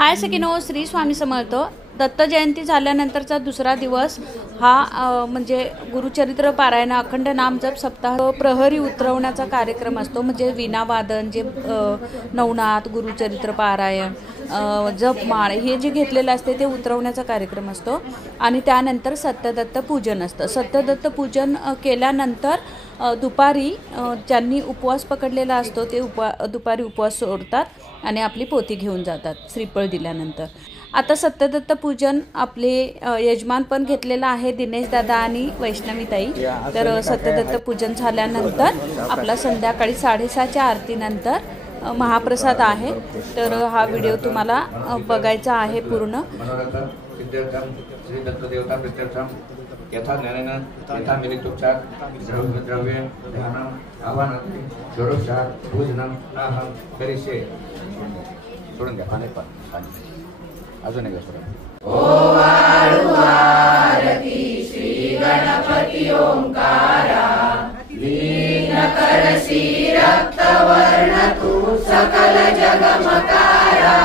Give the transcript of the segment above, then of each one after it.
हाय सखीनो, श्री स्वामी समर्थ। दत्त जयंती झाल्यानंतरचा दुसरा दिवस हा म्हणजे गुरुचरित्र पारायण, अखंड नाम जप सप्ताह, प्रहरी उतरवण्याचा कार्यक्रम असतो। म्हणजे वीणावादन, जे नवनाथ, गुरुचरित्र पारायण, जपमाळ हे जे घेतलेलं असते ते उतरवण्याचा कार्यक्रम असतो। आणि त्यानंतर सत्यदत्त पूजन असतं। सत्यदत्त पूजन केल्यानंतर दुपारी ज्यांनी उपवास पकडलेला असतो ते दुपारी उपवास सोडतात आणि आपली पोथी घेऊन जातात श्रीफळ दिल्यानंतर। आता सत्यदत्त पूजन आपले यजमान पण घेतलेलं आहे, दिनेश दादा आणि वैष्णवीताई। तर सत्यदत्त पूजन झाल्यानंतर आपला संध्याकाळी 7:30च्या आरतीनंतर महाप्रसाद आहे। तर हा व्हिडिओ तुम्हाला बघायचा आहे पूर्ण। यथा ज्ञानेन यथा मिलितोपचार द्रव्य ध्यानम आवाहन षोडशोपचार पूजनम अहम करिष्ये। सोडून द्या पाणी अजून एकदा सोडा। ओ आरती श्री गणपती ओंकारा, लीन करसी रक्तवर्ण तू सकल जगमकारा,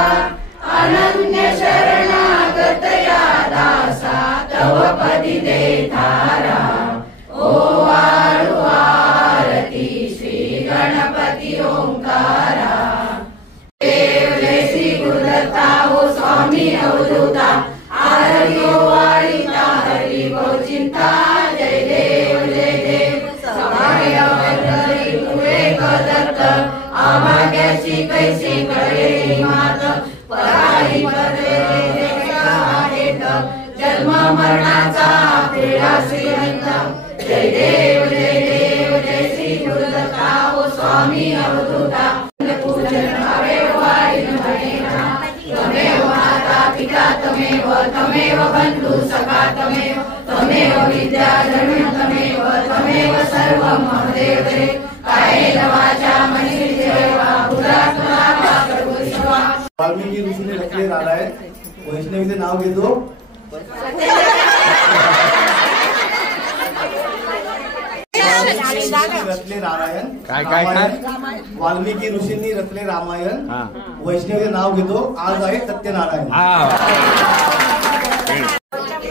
अनन्य शरणागत या दासा तव पदी दे धारा। ओ आरती श्री गणपती ओंकारा। देव जय श्री गुरुदत्ता हो स्वामी अवधूता, आरती ओ वाळीता हरी गो चिंता। जय देव सभाय अवतरी तू एक दत्त, अभाग्याची कैसी कळे मात, पराई पदे आहेत जन्म मरणाचा क्रीडा श्रीमंत। जय देव जय श्री गुरुदत्ता हो स्वामी अवधूता। पूजन भावे वाळीन भनेना, तमेव माता पिता तमेव, तमेव बंधु सखा तमेव, तमेव विद्या धर्म तमेव, तमेव सर्व महदेव रे। कायेन वाचा मनसेवा बुद्धात्मा वाकर्षवा। वाल्मिकी ऋषीने रचले नारायण, वैष्णवीचे नाव घेतो। रचले नारायण काय वाल्मिकी ऋषींनी रचले रामायण, वैष्णवीचे नाव घेतो। आज आहे सत्यनारायण।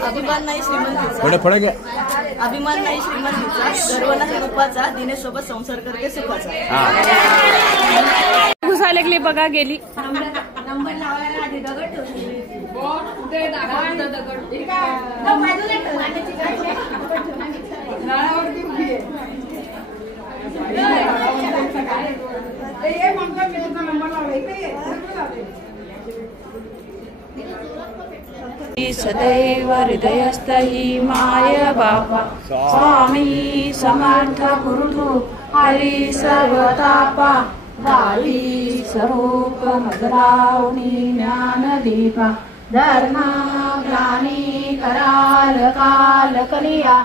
अभिमान नाही श्रीमंतीचा, अभिमान नाही श्रीमंतीचा, गर्व नाही रूपाचा, दिनेशसोबत संसार करते सुखाचा। घुसा लागली बघा गेली। नंबर लावायला आधी दगड ठेवली। सदैव हृदयस्थहि माय बापा, स्वामी समर्थ गुरुधो हरी सर्वतापा, दाई स्वरूप मधुरावणी ज्ञानदीपा, धर्म ग्लानी कराल काल कलिया,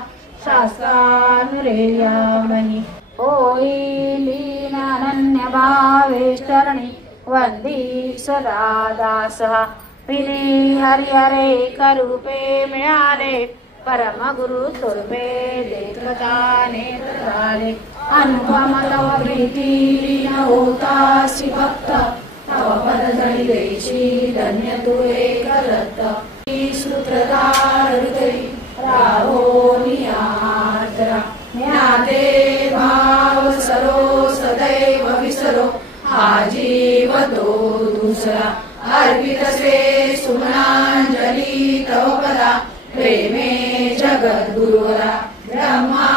शास्त्रानुरेया मनी होई लीनानन्य भावेष्टरणी, वंदी सदा दासः। पिली हरिहरे करूपे मिळाले, परम गुरु स्वरूपे देखता नेत्र झाले। अनुपम तव प्रीती लीन होतासी भक्त, तव पद धरी देशी धन्य तू एक दत्त। सूत्रधार हृदयी राहो नियात्रा, ज्ञाते भाव सरो सदैव विसरो, हा जीव तो दुसरा। अर्पित से सुमनांजली तव पदा, प्रेमे जगद गुरुवरा। ब्रह्मा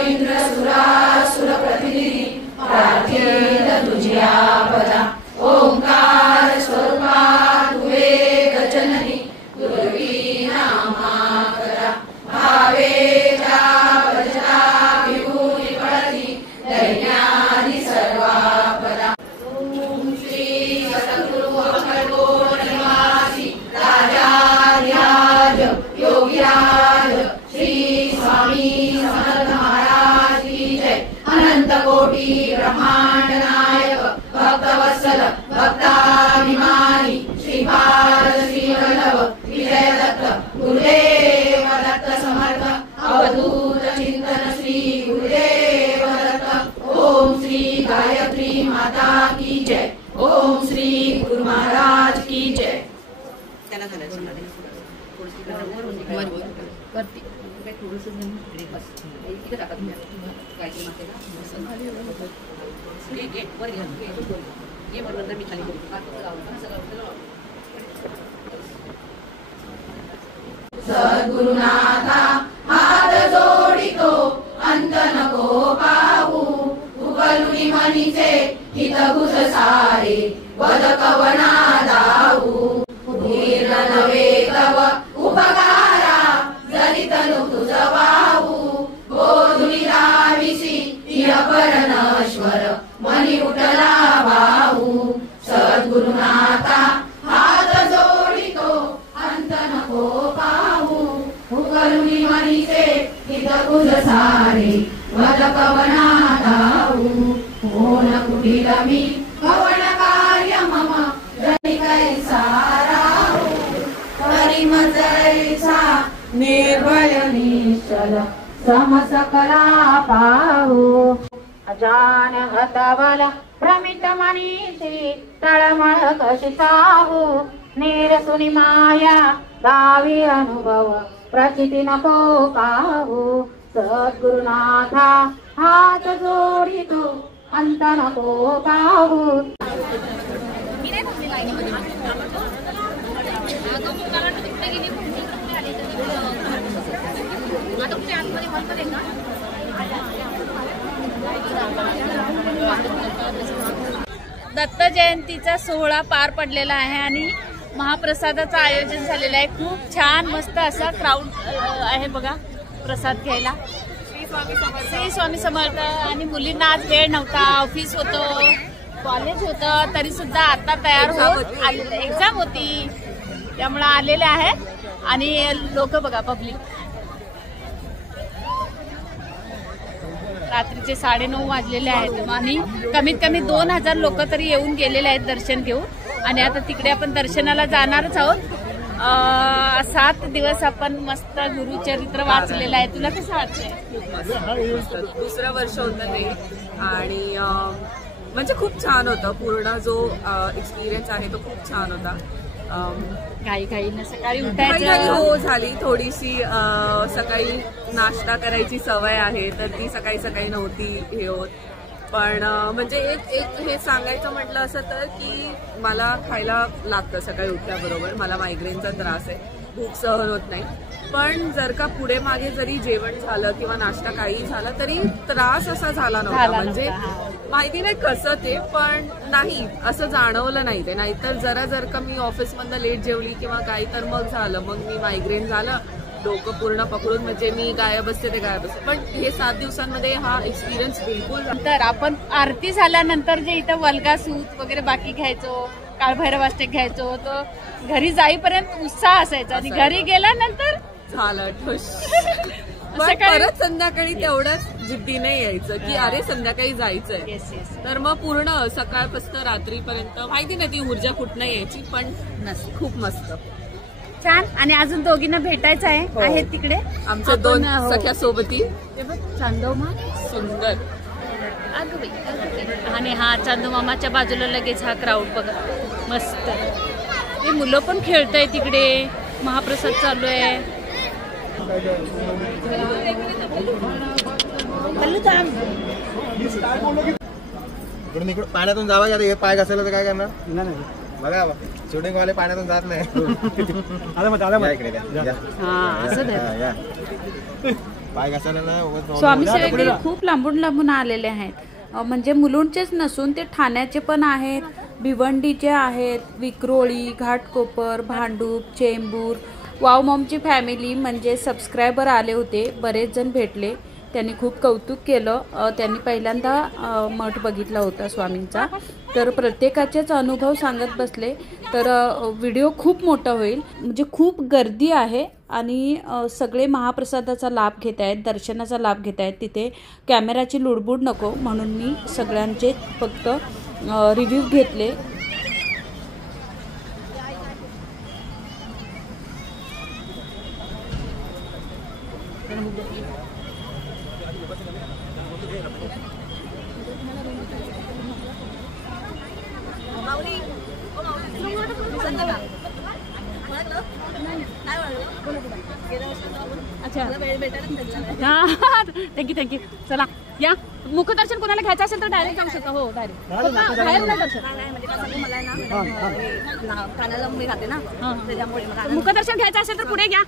इंद्र सुरासुर प्रतिनिधी, प्रार्थीत तुझ्या पदा। ओंकार स्वरूपा तू एक जननी, गुरुवी नामा करा। भावे जा भजता विभूती पडती, दैन्यादी सर्वापदा। ओम श्री सद्गुरु अक्कलकोट निवासी राजाधिराज योगीराज श्री स्वामी समर्थ महाराज की जय। अनंत कोटि ब्रह्मांड नायक भक्तवत्सल भक्ताभिमानी श्रीपाद श्री वल्लभ विजय दत्त गुरुदेव दत्त समर्थ अवधूत चिंतन श्री गुरुदेव दत्त। ओम श्री गायत्री माता की जय। ओम श्री गुरु महाराज की जय। त्याला घालायचं मध्ये वरती सद्गुरुनाथा हात जोडितो अंत नको पाहू उकलुनी मनीचे हितगुज सारे वद कवना दाऊ धीर नवे तव उपकारा जरी तनु तुझ वाहू गोधुनी राविसी परनश्वर मनी उठला भाऊ सद्गुरुनाथा हात जोडितो अंत नको पाहू उकलुनी मनीचे हितगुज सारे वद कवना दाऊ कोण कुटील मी कवन कार्य मम जरी कैसा राहू हरी मजैसा निर्भय निश्चल समसकला पाहू अजान हतबल भ्रमित मनीषी तळमळ कशी साहू निरसुनी माया दावी अनुभव प्रचिती नको पाहू सद्गुरुनाथा हात जोडितो अंत नको पाहू दत्त जयंतीचा सोहळा पार पडलेला आहे आणि महाप्रसादाचं आयोजन झालेलं आहे. खूप छान मस्त असा क्राऊड आहे बघा प्रसाद घ्यायला. श्री स्वामी समर्थ. आणि मुलींना आज वेळ नव्हता, ऑफिस होतं, कॉलेज होतं, तरी सुद्धा आता तयार होत आलेले, एक्झाम होती त्यामुळे आलेले आहेत. आणि लोक बघा पब्लिक रात्रीचे 9:30 वाजलेले आहेत आणि कमीत कमी 2000 लोक तरी येऊन गेलेले आहेत दर्शन घेऊन. आणि आता तिकडे आपण दर्शनाला जाणारच आहोत. 7 दिवस आपण मस्त गुरुचरित्र वाचलेलं आहे. तुला कसं वाटतंय? दुसरं वर्ष होतं ते आणि म्हणजे खूप छान होतं. पूर्ण जो एक्सपिरियन्स आहे तो खूप छान होता. घाईघाईनं सकाळी घाई उठायचं हो झाली थोडीशी. सकाळी नाश्ता करायची सवय आहे तर ती सकाळी सकाळी नव्हती हे होत. पण म्हणजे एक हे सांगायचं म्हटलं असं तर की मला खायला लागतं सकाळी उठल्याबरोबर. मला मायग्रेनचा त्रास आहे, भूक सहन होत नाही. पण जर का पुढे मागे जरी जेवण झालं किंवा नाश्ता काही झाला तरी त्रास असा झाला नव्हता. म्हणजे माहिती नाही कसं ते, पण नाही असं जाणवलं नाही ते. नाहीतर जर का मी ऑफिसमधनं लेट जेवली किंवा काही तर मग झालं, मग मी मायग्रेन झालं, डोकं पूर्ण पकडून म्हणजे मी गायब असते ते गायब असते. पण हे 7 दिवसांमध्ये हा एक्सपिरियन्स बिलकुल. तर आपण आरती झाल्यानंतर जे इथं वल्गा सूत वगैरे बाकी घ्यायचो, काळभैरवाष्टक घ्यायचो, तो घरी जाईपर्यंत उत्साह असायचा आणि घरी गेल्यानंतर झालं ठुश. परत संध्याकाळी तेवढंच जिद्दीने यायचं की अरे संध्याकाळी जायचंय. तर मग पूर्ण सकाळपासून रात्रीपर्यंत माहिती नाही ती ऊर्जा कुठनं यायची, पण खूप मस्त छान. आणि अजून दोघींना भेटायचं आहे. आहेत तिकडे आमच्या 2 सख्या सोबती. चांदोमा सुंदर. आणि हा चांदोमामाच्या बाजूला लगेच हा क्राऊड बघा मस्त. ते मुलं पण खेळतंय तिकडे, महाप्रसाद चालू आहे. इकडून पाण्यातून जावा का? हे पाय घासायला तर काय करणार? बघा शूटिंग वाले पाण्यातून जात नाही. पाय घासायला ना स्वामी सेवेकरी खूप लांबून लांबून आलेले आहेत. म्हणजे मुलुंडचेच नसून ते ठाण्याचे पण आहेत, भिवंडीचे आहेत, विक्रोळी, घाटकोपर, भांडूप, चेंबूर. वाव मॉमची फॅमिली म्हणजे सबस्क्रायबर आले होते, बरेच जण भेटले. त्यांनी खूप कौतुक केलं. त्यांनी पहिल्यांदा मठ बघितला होता स्वामींचा. तर प्रत्येकाचेच अनुभव सांगत बसले तर व्हिडिओ खूप मोठा होईल. म्हणजे खूप गर्दी आहे आणि सगळे महाप्रसादाचा लाभ घेत आहेत, दर्शनाचा लाभ घेत आहेत. तिथे कॅमेराची लुडबुड नको म्हणून मी सगळ्यांचे फक्त रिव्ह्यू घेतले. अच्छा हां थँक्यू चला या. मुखदर्शन कोणाला घ्यायचं असेल तर डायरेक्ट जाऊ शकता. हो डायरेक्ट बाहेर नाही दर्शन. मुखदर्शन घ्यायचं असेल तर पुढे घ्या.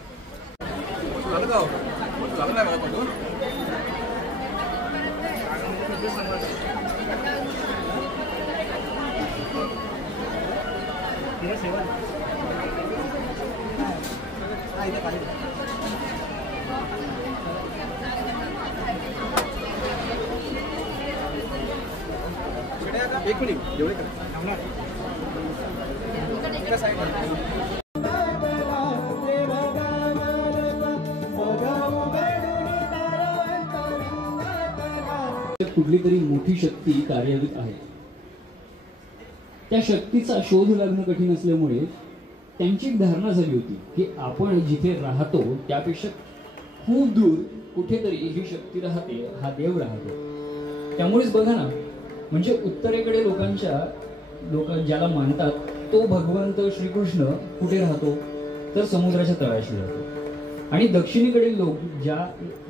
एक मिनिट जेवढे कुठली तरी मोठी शक्ती कार्यरत आहे. त्या शक्तीचा शोध लागणं कठीण असल्यामुळे त्यांची एक धारणा झाली होती की आपण जिथे राहतो त्यापेक्षा खूप दूर कुठेतरी ही शक्ती राहते, हा देव राहतो. त्यामुळेच बघा ना, म्हणजे उत्तरेकडे लोक ज्याला मानतात तो भगवंत श्रीकृष्ण कुठे राहतो तर समुद्राच्या तळाशी राहतो. आणि दक्षिणेकडील लोक ज्या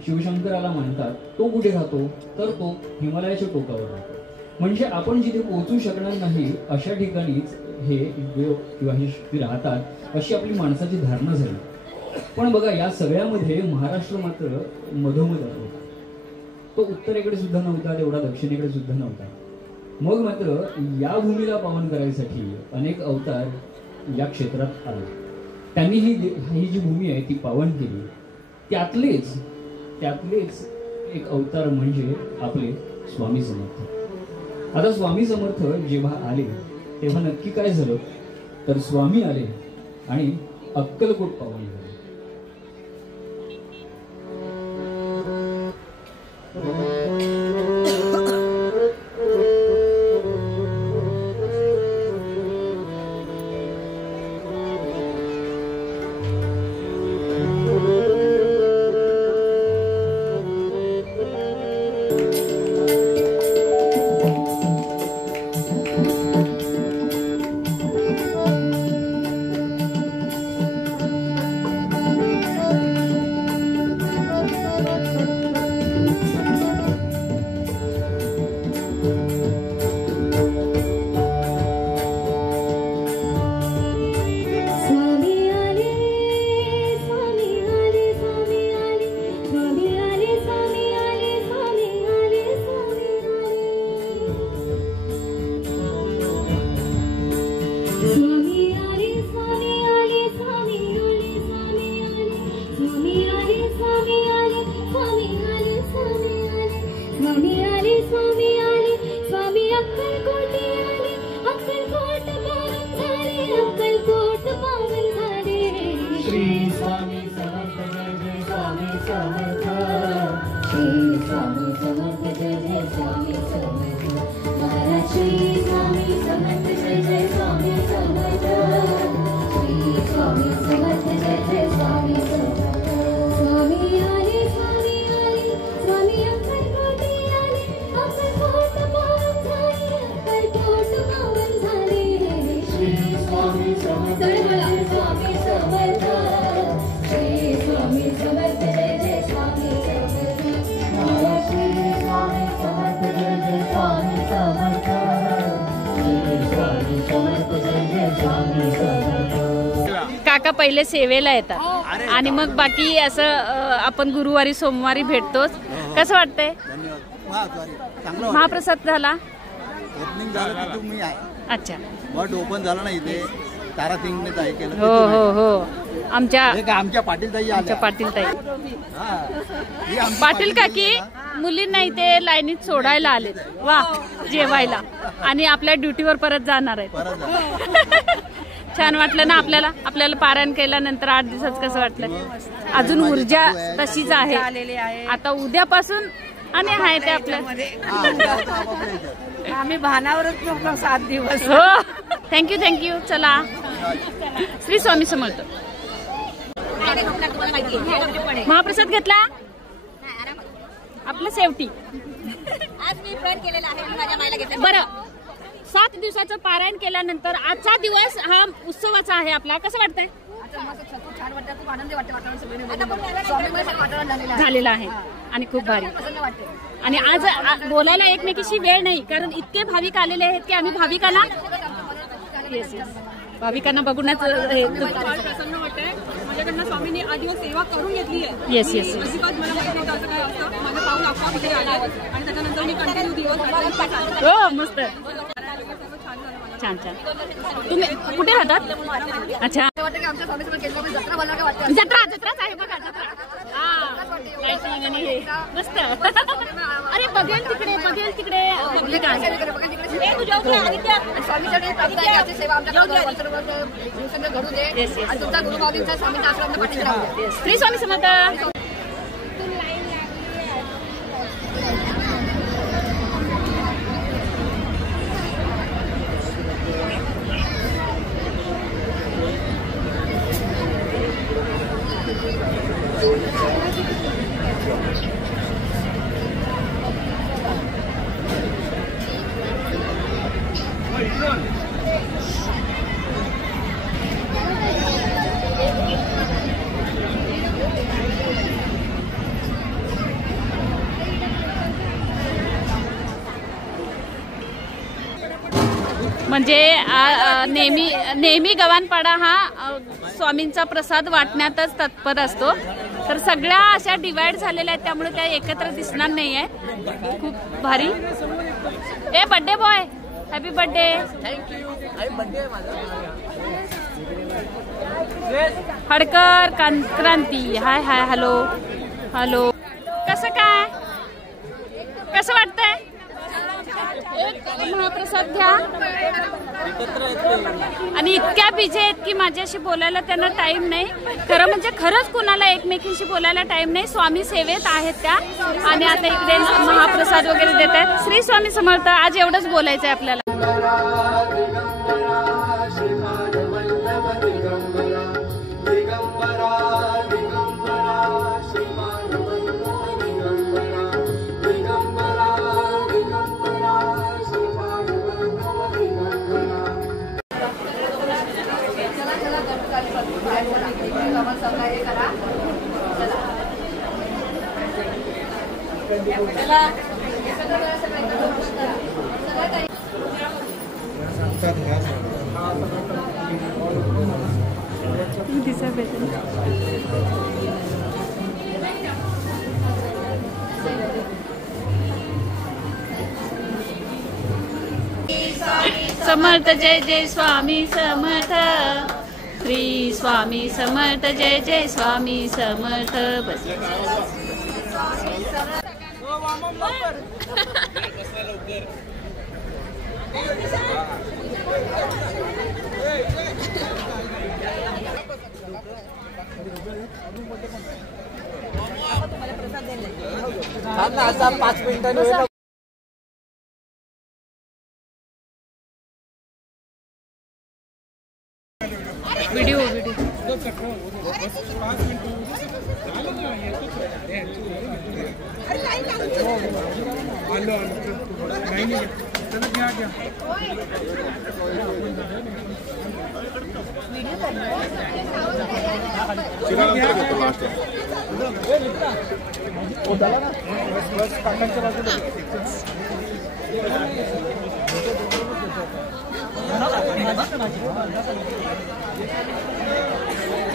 शिवशंकराला मानतात तो कुठे राहतो तर तो हिमालयाच्या टोकावर राहतो. म्हणजे आपण जिथे पोहोचू शकणार नाही अशा ठिकाणीच हे देव किंवा ही शक्ती राहतात अशी आपली माणसाची धारणा झाली. पण बघा, या सगळ्यामध्ये महाराष्ट्र मात्र मधोमध होता. तो उत्तरेकडे सुद्धा नव्हता तेवढा दक्षिणेकडे सुद्धा नव्हता. मग मात्र या भूमीला पावन करायसाठी अनेक अवतार या क्षेत्रात आले. त्यांनी ही जी भूमी आहे ती पावन केली. त्यातलेच एक अवतार म्हणजे आपले स्वामी समर्थ. आता स्वामी समर्थ जेव्हा आले तेव्हा नक्की काय झालं तर स्वामी आले आणि अक्कलकोट पावन झाले. काका पहिले सेवेला येतात आणि मग बाकी असं आपण गुरुवारी सोमवारी भेटतोच. कसं वाटतंय? महाप्रसाद झाला, ओपनिंग झालं तुम्ही आहे. अच्छा, मठ ओपन झालं ना इथे तारा सिंगने ताई केलं. हो हो हो, आमच्या पाटील ताई आल्या. पाटील काकी मुलींना इथे लाईनीत सोडायला आले. वा, जेवायला आणि आपल्या ड्युटीवर परत जाणार आहेत. छान वाटलं ना आपल्याला पारायण केल्यानंतर 8 दिवसात कसं वाटलं? अजून ऊर्जा तशीच आहे. आता उद्यापासून आणि आहे ते आपल्या आम्ही भानावरच 7 दिवस. हो, थँक्यू. चला, श्री स्वामी समर्थ. महाप्रसाद घेतला आपलं शेवटी. बरं, 7 दिवसाचं पारायण केल्यानंतर आजचा दिवस हा उत्सवाचा आहे आपला. कसं वाटतंय? झालेला आहे आणि खूप भारी. आणि आज बोलायला एकमेकीशी वेळ नाही, कारण इतके भाविक आलेले आहेत की आम्ही भाविकांना बघूनच प्रसन्न वाटतंय. माझ्याकडनं स्वामींनी 8 दिवस सेवा करून घेतली आहे. येस येस अजिबात मला माहिती नव्हतं असं काय असतं. माझं पाऊल अख्खा तिथे आलं आणि त्याच्यानंतर मी कंटिन्यू दिवस हो मस्त छान छान. तुम्ही कुठे राहतात? अच्छा जत्रा जत्राच आहे बघा जत्रा. मस्त. अरे बघेल तिकडे श्री स्वामी समर्थ. म्हणजे नेहमी गव्हाणपाडा हा स्वामींचा प्रसाद वाटण्यातच तत्पर असतो. तर सगळ्या अशा डिवाइड झालेल्या आहेत, त्यामुळे त्या एकत्र दिसणार नाहीये. खूप भारी. ए birthday boy, happy birthday. Hadkar Kranti. Hi hi. Hello hello. कसं वाटतंय? महाप्रसाद घ्या. आणि इतक्या बिझी आहेत की माझ्याशी बोलायला त्यांना टाइम नाही. खरं म्हणजे खरंच कुणाला एकमेकींशी बोलायला टाइम नाही. स्वामी सेवेत आहेत त्या आणि आता इकडे महाप्रसाद वगैरे देत आहेत. श्री स्वामी समर्थ. आज एवढंच बोलायचंय आपल्याला. समर्थ जय जय स्वामी समर्थ. श्री स्वामी समर्थ. जय जय स्वामी समर्थ. बस आता 5 मिनिटांनी व्हिडिओ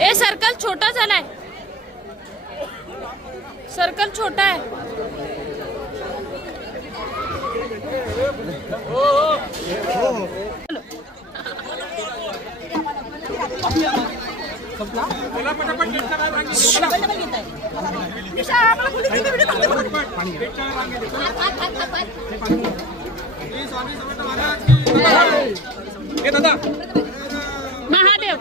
ए सर्कल छोटा झालाय. सर्कल छोटा आहे. महादेव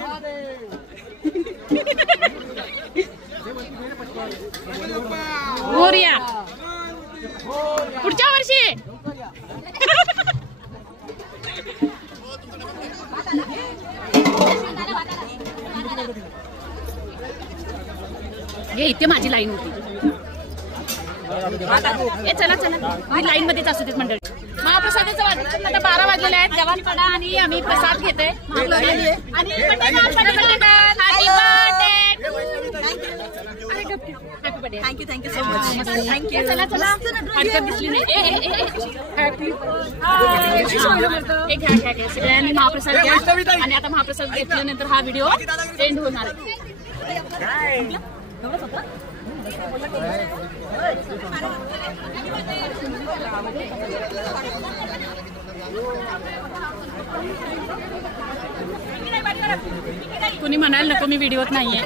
मोरया. पुढच्या वर्षी हे इथे माझी लाईन होती. चला चला मी लाईन मध्येच असू देत मंडळी. महाप्रसादाचं वाजता आता 12 वाजलेले आहेत. गव्हाणपाडा आणि आम्ही प्रसाद घेतोय आणि थँक्यू सो मच. थँक्यू. चला चला हरकत दिसली नाही. सगळ्यांनी महाप्रसाद घ्या आणि आता महाप्रसाद घेतल्यानंतर हा व्हिडिओ एंड होणार आहे. कुणी म्हणायला नको मी व्हिडिओत नाहीये.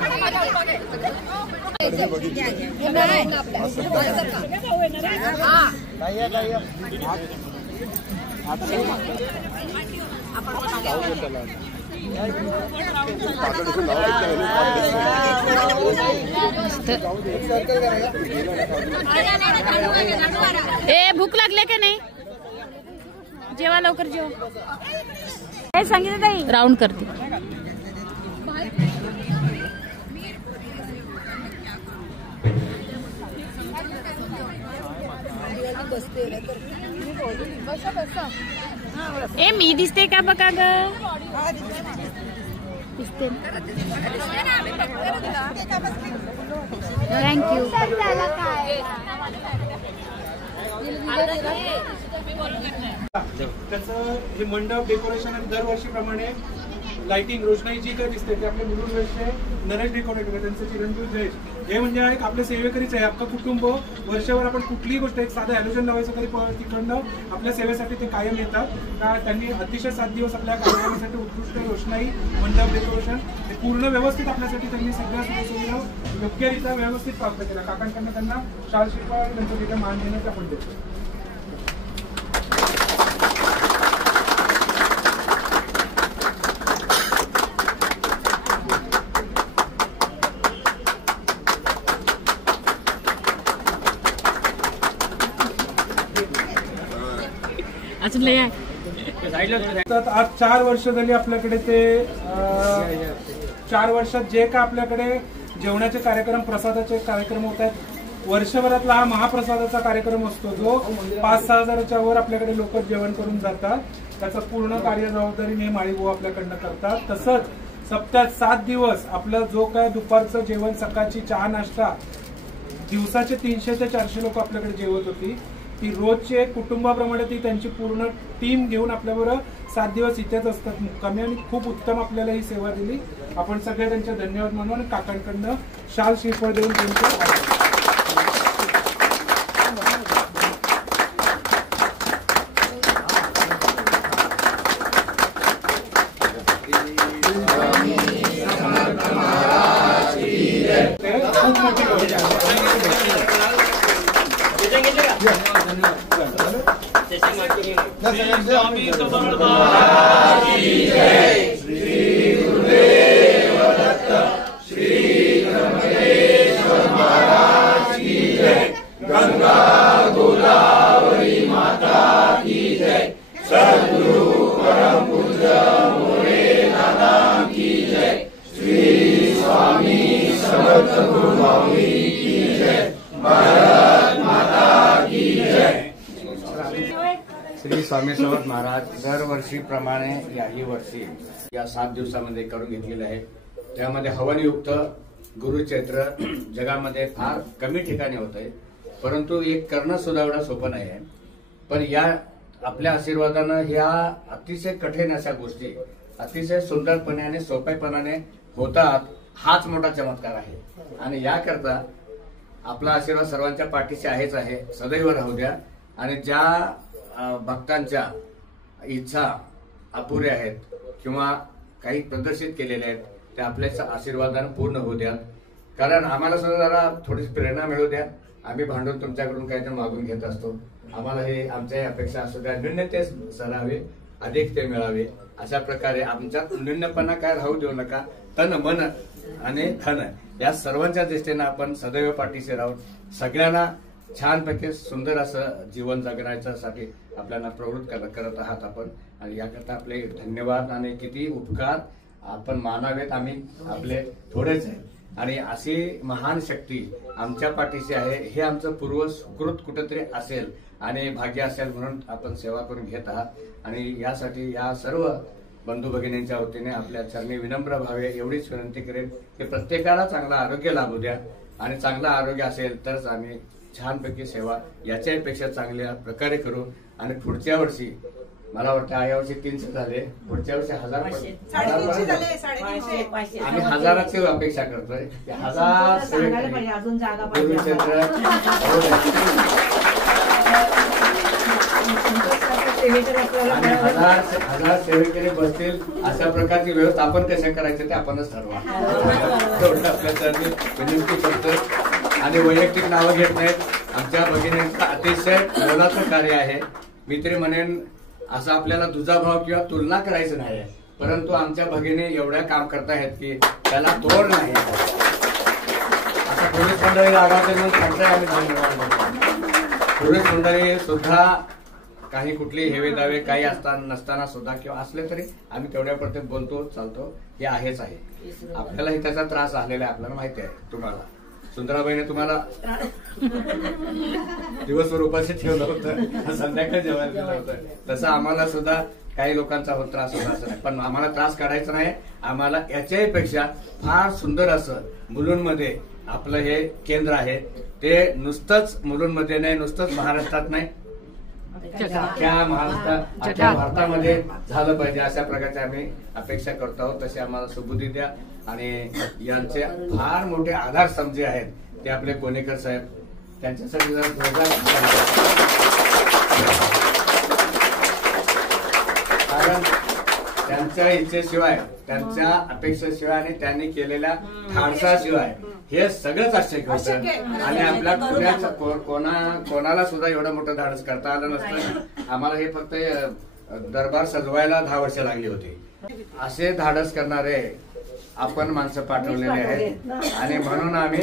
ए भूक लागले का नाही? जेवा लवकर जेव. काय सांगितलं ताई? राऊंड करते. ए मी दिसते का बघा ग? दिसते. थँक्यू. त्याचं हे मंडप डेकोरेशन आणि दरवर्षीप्रमाणे लाइटिंग रोषणाई जी काही दिसते ते आपले मुलुंड वेळचे नरेश डेकोरेटर त्यांचं चिरंजीव जयेश हे म्हणजे एक आपले सेवेकरीच आहे. अख्खं कुटुंब वर्षभर आपण कुठलीही गोष्ट एक साधं हॅलोजन लावायचं तरी तिकडनं आपल्या सेवेसाठी ते कायम येतात. का त्यांनी अतिशय 7 दिवस आपल्या कार्यक्रमासाठी उत्कृष्ट रोषणाई मंडप डेकोरेशन हे पूर्ण व्यवस्थित आपल्यासाठी त्यांनी सगळ्या सुविधा योग्यरित्या व्यवस्थित प्राप्त केल्या. काकांकडनं त्यांना शाल शिल्पा आणि त्यांचं तिथे मान देण्यात आपण देतो. आज 4 वर्ष झाली आपल्याकडे ते 4 वर्षात जे का आपल्याकडे जेवणाचे कार्यक्रम प्रसादाचे कार्यक्रम होत आहेत. वर्षभरातला हा महाप्रसादाचा कार्यक्रम असतो जो 5-6 हजाराच्या वर आपल्याकडे लोक जेवण करून जातात. त्याचं पूर्ण कार्य जबाबदारीने माळीभाऊ आपल्याकडनं करतात. तसंच सप्त्यात 7 दिवस आपलं जो काय दुपारचं जेवण सकाळची चहा नाश्ता दिवसाचे 300 ते 400 लोक आपल्याकडे जेवत होती. ती रोजचे कुटुंबाप्रमाणे ती त्यांची पूर्ण टीम घेऊन आपल्याबरोबर 7 दिवस इथेच असतात मुक्कामी आणि खूप उत्तम आपल्याला ही सेवा दिली. आपण सगळे त्यांचे धन्यवाद मानू आणि काकांकडनं शाल श्रीफळ देऊन त्यांचे स्वामी समर्थ महाराज की जय. श्री गुरुदेव दत्त श्री त्र्यंबकेश्वर महाराज की जय. गंगा गोदावरी माता की जय. सद्गुरु परम पूज्य मोरे दादा की जय. श्री स्वामी समर्थ गुरुमाऊली की जय. भारत माता की जय. श्री स्वामी समर्थ महाराज दरवर्षीप्रमाणे याही वर्षी या 7 दिवसामध्ये करून घेतलेलं आहे. त्यामध्ये हवनयुक्त गुरुचैत्र जगामध्ये फार कमी ठिकाणी होत आहे, परंतु एक करणं सुद्धा एवढं सोपं नाही आहे. पण या आपल्या आशीर्वादानं ह्या अतिशय कठीण अशा गोष्टी अतिशय सुंदरपणे आणि सोप्यापणाने होतात. हाच मोठा चमत्कार आहे आणि याकरता आपला आशीर्वाद सर्वांच्या पाठीशी आहेच आहे, सदैव राहू द्या. आणि ज्या भक्तांच्या इच्छा अपुऱ्या आहेत किंवा काही प्रदर्शित केलेल्या आहेत त्या आपल्या आशीर्वादाने पूर्ण होऊ द्या. कारण आम्हाला सुद्धा जरा थोडीशी प्रेरणा मिळू द्या. आम्ही भांडून तुमच्याकडून काहीतरी मागून घेत असतो. आम्हाला हे आमच्या अपेक्षा असू द्या. न्यूनते सरावे अधिक ते मिळावे अशा प्रकारे आमच्यात न्यूनपणा काय राहू देऊ नका. तन मन आणि धन या सर्वांच्या दृष्टीने आपण सदैव पाठीशी राहून सगळ्यांना छानपैकी सुंदर असं जीवन जगण्यासाठी आपल्याला प्रवृत्त करत आहात आपण. आणि याकरता आपले धन्यवाद आणि किती उपकार आपण मानावेत. आम्ही आपले थोडेच आहे आणि अशी महान शक्ती आमच्या पाठीशी आहे हे आमचं पूर्व सुकृत कुठेतरी असेल आणि भाग्य असेल म्हणून आपण सेवा करून घेत आहात. आणि यासाठी या सर्व बंधू भगिनींच्या वतीने आपल्या चरणी विनम्र व्हावे एवढीच विनंती करेन की प्रत्येकाला चांगलं आरोग्य लाभू द्या आणि चांगलं आरोग्य असेल तरच आम्ही छानपैकी सेवा याच्यापेक्षा चांगल्या प्रकारे करू. आणि पुढच्या वर्षी मला वाटतं यावर्षी 300 झाले, पुढच्या वर्षी 1000 आम्ही 1000ची अपेक्षा करतोय. 1000 गुरुक्षेत्र आणि 1000 सेवेकरी बसतील अशा प्रकारची व्यवस्था आपण कशा करायची ते आपणच ठरवा. आपल्यासाठी विनंती करतो आणि वैयक्तिक नावं घेत नाहीत. आमच्या भगिनींचं अतिशय मोलाचं कार्य आहे. मी तरी म्हणेन असं आपल्याला दुजाभाव किंवा तुलना करायचं नाही, परंतु आमच्या भगिनी एवढ्या काम करतायत की त्याला तोड नाही. आता पोलीस मंडळी रागावते म्हणून सांगताय आम्ही धन्यवाद. पोलीस मंडळी सुद्धा काही कुठली हेवे दावे काही नसताना सुद्धा किंवा असले तरी आम्ही तेवढ्यापुरते बोलतो चालतो हे आहेच आहे. आपल्यालाही त्याचा त्रास झालेला आहे, आपल्याला माहिती आहे. तुम्हाला सुंदराबाईने तुम्हाला दिवसभर उपाशी ठेवलं होतं, संध्याकाळी जेवायला दिलं होतं. तसं आम्हाला सुद्धा काही लोकांचा होत त्रास होता असं नाही, पण आम्हाला त्रास काढायचा नाही. आम्हाला याच्याही पेक्षा फार सुंदर असं मुलुंडमध्ये आपलं हे केंद्र आहे. ते नुसतंच मुलुंडमध्ये नाही, नुसतंच महाराष्ट्रात नाही, अख्ख्या भारतामध्ये झालं पाहिजे अशा प्रकारची आम्ही अपेक्षा करतो आहोत. तशी आम्हाला सुबुद्धी द्या. आणि यांचे फार मोठे आधारस्तंभ जे आहेत ते आपले कोणेकर साहेब, त्यांच्यासाठी कारण त्यांच्या इच्छेशिवाय, त्यांच्या अपेक्षेशिवाय आणि त्यांनी केलेल्या धाडसाशिवाय हे सगळंच अशक्य होतं. आणि आपल्या पुण्याचं कोणाला सुद्धा एवढं मोठं धाडस करता आलं नसतं. आम्हाला हे फक्त दरबार सजवायला 10 वर्ष लागली होती. असे धाडस करणारे आपण माणसं पाठवलेले आहेत आणि म्हणून आम्ही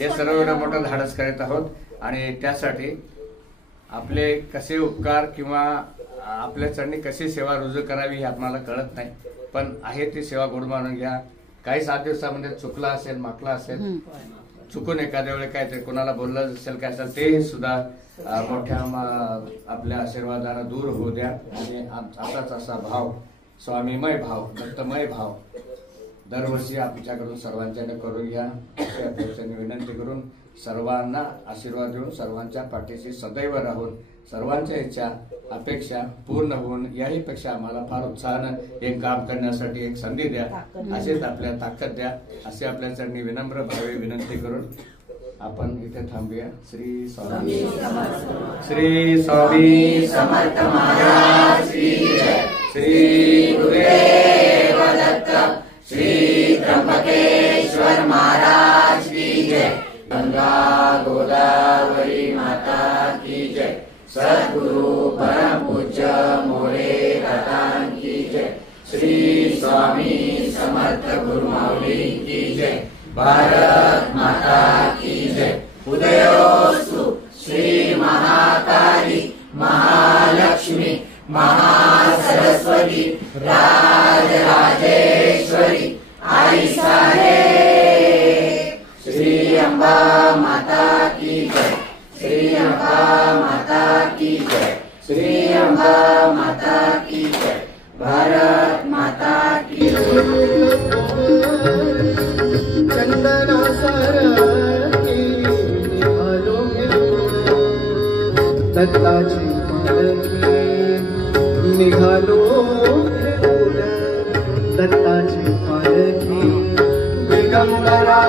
हे सर्व एवढं मोठं धाडस करत आहोत. आणि त्यासाठी आपले कसे उपकार किंवा आपल्या चरणी कशी सेवा रुजू करावी हे आम्हाला कळत नाही, पण आहे ती सेवा गोड मानून घ्या. काही 7 दिवसामध्ये चुकला असेल, माकला असेल, चुकून एखाद्या वेळी काहीतरी कोणाला बोललं असेल काय असेल ते सुद्धा मोठ्या आपल्या आशीर्वादाला दूर होऊ द्या. आणि असाच असा भाव, स्वामीमय भाव, दत्तमय भाव दरवर्षी आमच्याकडून सर्वांच्याकडे करून घ्या अशी अपेक्षेने विनंती करून सर्वांना आशीर्वाद देऊन सर्वांच्या पाठीशी सदैव राहून सर्वांच्या इच्छा अपेक्षा पूर्ण होऊन याही पेक्षा आम्हाला फार उत्साहानं एक काम करण्यासाठी एक संधी द्या, असेच आपल्या ताकद द्या असे आपल्या चरणी विनम्र भावे विनंती करून आपण इथे थांबूया. श्री स्वामी श्री स्वामी समर्थ महाराज की जय. श्री गुरुदेव दत्त श्री त्र्यंबकेश्वर महाराज की जय. गंगा गोदावरी माता की जय. सद्गुरु परम पूज्य मोरे दातान की जय. श्री स्वामी समर्थ गुरुमाऊली की जय. भारत माता की जय. उदयोस्तु श्री महाकाली महालक्ष्मी महासरस्वती राजराजेश्वरी आई साहेब. श्री अंबा माता की जय. श्री अंबा माता की जय. श्री अंबा माता की जय. भारत माता की चंदना सारखी निघालो दत्ताची पालखी निघालो दत्ताची पालखी दिगंबरा